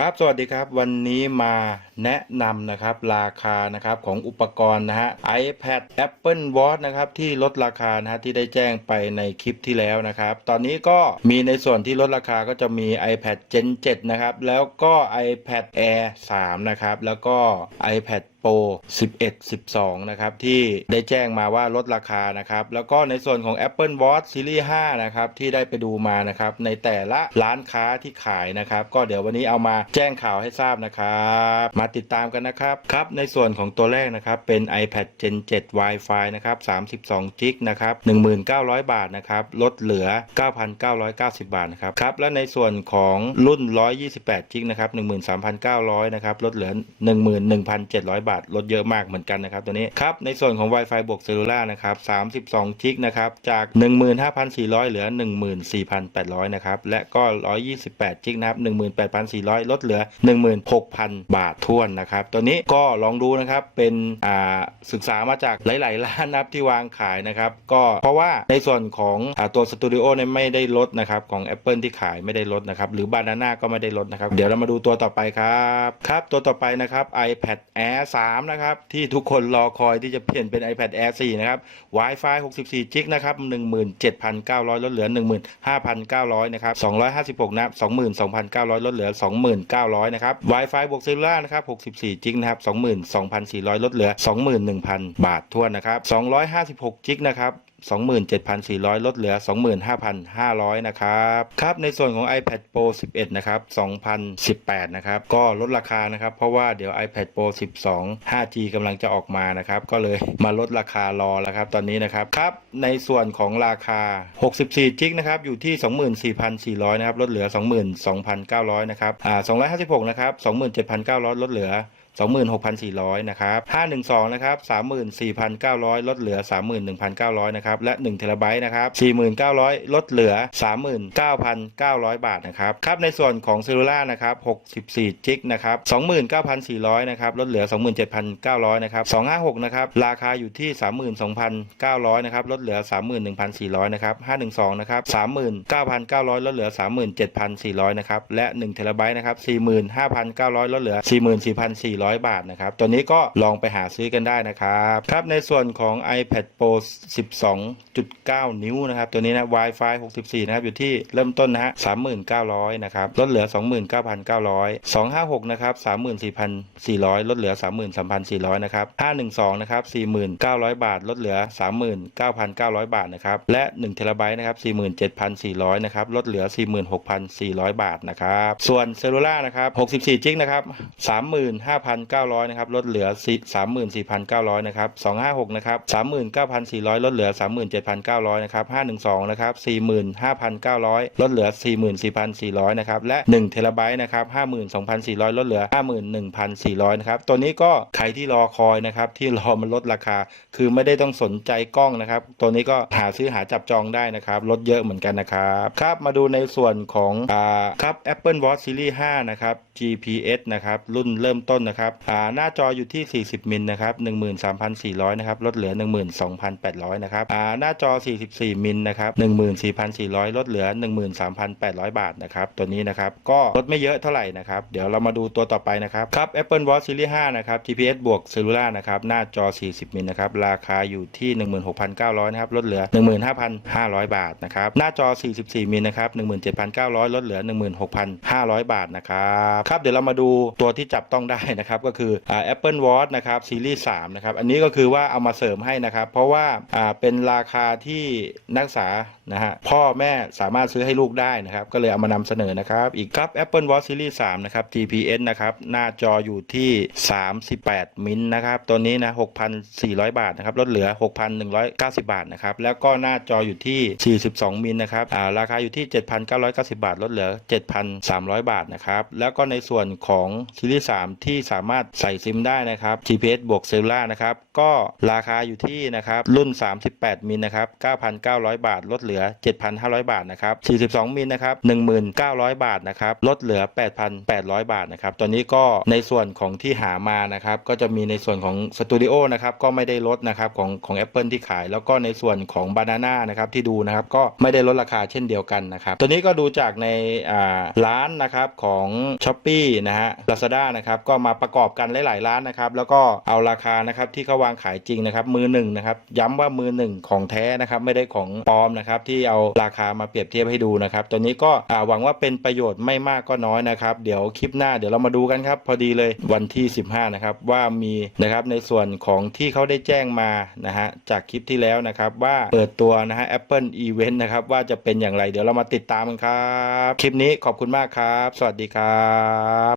ครับสวัสดีครับวันนี้มาแนะนำนะครับราคานะครับของอุปกรณ์นะฮะ iPad Apple Watch นะครับที่ลดราคานะฮะที่ได้แจ้งไปในคลิปที่แล้วนะครับ ตอนนี้ก็มีในส่วนที่ลดราคาก็จะมี iPad Gen 7 นะครับ แล้วก็ iPad Air 3 นะครับ แล้วก็ iPad Pro 11 12 นะครับ ที่ได้แจ้งมาว่าลดราคานะครับ แล้วก็ในส่วนของ Apple Watch Series 5 นะครับ ที่ได้ไปดูมานะครับ ในแต่ละร้านค้าที่ขายนะครับ ก็เดี๋ยววันนี้เอามาแจ้งข่าวให้ทราบนะครับ มาติดตามกันนะครับ ครับ ในส่วนของตัวแรกนะครับ เป็น iPad Gen 7 Wi-Fi นะครับ 32 g b นะครับ 1900 บาทนะครับ ลดเหลือ 9,990 บาทนะครับ ครับ และในส่วนของรุ่น 128 g b นะครับ 13,900 นะครับ ลดเหลือ 11,700 บาทลดเยอะมากเหมือนกันนะครับตัวนี้ครับในส่วนของ Wi-Fi บวกเซลลูล่านะครับ32 g b นะครับจาก 15,400 เหลือ 14,800นะครับและก็ 128 g b นะครับ18,400 ลดเหลือ 16,000 บาททวนนะครับตัวนี้ก็ลองดูนะครับเป็นอ่าศึกษามาจากหลาย ๆ ร้านนะครับที่วางขายนะครับก็เพราะว่าในส่วนของอตัวสตูดิโอเนี่ยไม่ได้ลดนะครับของ Apple ที่ขายไม่ได้ลดนะครับหรือบานาน่าก็ไม่ได้ลดนะครับเดี๋ยวเรามาดูตัวต่อไปครับครับตัวต่อไปนะครับ iPad Air 3 3 นะครับ ที่ทุกคนรอคอยที่จะเปลี่ยนเป็น iPad Air 4 นะครับ Wi-Fi 64 g b นะครับ 17,900 ลดเหลือ 15,900 นะครับ 256 นะครับ 22,900 ลดเหลือ 29,000นะครับ Wi-Fi บวกเซลลูล่านะครับ 64 g b นะครับ 22,400 ลดเหลือ 21,000 บาททั่วนะครับ 256 g b นะครับ 27,400 ลดเหลือ 25,500 นะครับ ครับในส่วนของ iPad Pro 11 นะครับ 2018 นะครับ ก็ลดราคานะครับ เพราะว่าเดี๋ยว iPad Pro 12 5G กำลังจะออกมานะครับ ก็เลยมาลดราคารอแล้วครับ ตอนนี้นะครับ ครับ ในส่วนของราคา 64 g b นะครับ อยู่ที่ 24,400 นะครับ ลดเหลือ 22,900 นะครับ อ่า 256 นะครับ 27,900 ลดเหลือ 26,400 นะครับ 512 นะครับ 34,900 ลดเหลือ 31,900 นะครับ และ1เทราไบต์นะครับ 4,900 ลดเหลือ 39,900 บาทนะครับ ครับ ในส่วนของเซลลูล่านะครับ 64 จิกนะครับ 29,400 นะครับ ลดเหลือ 27,900 นะครับ 256 นะครับ ราคาอยู่ที่ 32,900 นะครับ ลดเหลือ 31,400 นะครับ 512 นะครับ 39,900 ลดเหลือ 37,400 นะครับ และ1เทราไบต์นะครับ 45,900 ลดเหลือ 44,400 100 บาทนะครับ ตัวนี้ก็ลองไปหาซื้อกันได้นะครับครับ ในส่วนของ iPad Pro 12.9 นิ้วนะครับ ตัวนี้นะ Wi-Fi 64 นะครับ อยู่ที่เริ่มต้นนะฮะ39,000 นะครับ ลดเหลือ 29,900 256 นะครับ 34,400 ลดเหลือ 33,400 นะครับ 512 นะครับ 4,900 บาท ลดเหลือ 39,900 บาทนะครับ และ1เทราไบต์นะครับ 47,400 นะครับ ลดเหลือ 46,400 บาทนะครับ ส่วนเซลลูล่านะครับ 64 จิกนะครับ 35,000 3,900นะครับลดเหลือ 34,900นะครับ256นะครับ39,400 ลดเหลือ 37,900นะครับ512นะครับ45,900 ลดเหลือ 44,400นะครับและ1เทราไบต์นะครับ52,400 ลดเหลือ 51,400นะครับตัวนี้ก็ใครที่รอคอยนะครับที่รอมันลดราคา คือไม่ได้ต้องสนใจกล้องนะครับ ตัวนี้ก็หาซื้อหาจับจองได้นะครับลดเยอะเหมือนกันนะครับครับมาดูในส่วนของอ่าครับ Apple Watch Series 5นะครับ GPS นะครับรุ่นเริ่มต้นนะครับอ่าหน้าจออยู่ที่ 40 มิลนะครับ13,400นะครับลดเหลือ 12,800นะครับหน้าจอ 44 มิลนะครับ14,400 ลดเหลือ 13,800 บาทนะครับตัวนี้นะครับก็ลดไม่เยอะเท่าไหร่นะครับเดี๋ยวเรามาดูตัวต่อไปนะครับครับ Apple Watch Series 5นะครับ GPS บวก Cellular นะครับหน้าจอ 40 มิลนะครับราคาอยู่ที่ 16,900นะครับลดเหลือ 15,500 บาทนะครับหน้าจอ 44 มิลนะครับ17,900 ลดเหลือ 16,500 บาทนะครับครับเดี๋ยวเรามาดูตัวที่จับต้องได้นะครับก็คืออ่า Apple Watch นะครับซีรีส์3นะครับอันนี้ก็คือว่าเอามาเสริมให้นะครับ เพราะว่าอ่าเป็นราคาที่นักศึกษานะฮะพ่อแม่สามารถซื้อให้ลูกได้นะครับ ก็เลยเอามานำเสนอนะครับ อีกครับ Apple Watch Series 3 นะครับ GPS นะครับ หน้าจออยู่ที่ 38 มิลนะครับ ตัวนี้นะ 6,400 บาทนะครับ ลดเหลือ 6,190 บาทนะครับ แล้วก็หน้าจออยู่ที่ 42 มิลนะครับอ่าราคาอยู่ที่ 7,990 บาท ลดเหลือ 7,300 บาทนะครับ แล้วก็ในส่วนของซีรีส์3ที่สามารถใส่ซิมได้นะครับ GPS บวกเซลล่านะครับ ก็ราคาอยู่ที่นะครับ รุ่น 38 มิลนะครับ 9,900 บาท ลดเหลือลือ 7,500 บาทนะครับ 42 มิลนะครับ 1,900 บาทนะครับ ลดเหลือ 8,800 บาทนะครับ ตอนนี้ก็ในส่วนของที่หามานะครับ ก็จะมีในส่วนของสตูดิโอนะครับ ก็ไม่ได้ลดนะครับของของ Apple ที่ขาย แล้วก็ในส่วนของ Banana นะครับที่ดูนะครับ ก็ไม่ได้ลดราคาเช่นเดียวกันนะครับ ตัวนี้ก็ดูจากในอ่าร้านนะครับของ s h อ p e e นะฮะ Lazada นะครับ ก็มาประกอบกันหลายๆร้านนะครับ แล้วก็เอาราคานะครับที่เขาวางขายจริงนะครับ มือหนึ่งนะครับ ย้ำว่ามือหนึ่งของแท้นะครับ ไม่ได้ของปลอมนะครับที่เอาราคามาเปรียบเทียบให้ดูนะครับตัวนี้ก็หวังว่าเป็นประโยชน์ไม่มากก็น้อยนะครับเดี๋ยวคลิปหน้าเดี๋ยวเรามาดูกันครับพอดีเลยวันที่ 15นะครับว่ามีนะครับในส่วนของที่เขาได้แจ้งมานะฮะจากคลิปที่แล้วนะครับว่าเปิดตัวนะฮะ Apple Event นะครับว่าจะเป็นอย่างไรเดี๋ยวเรามาติดตามกันครับ คลิปนี้ขอบคุณมากครับ สวัสดีครับ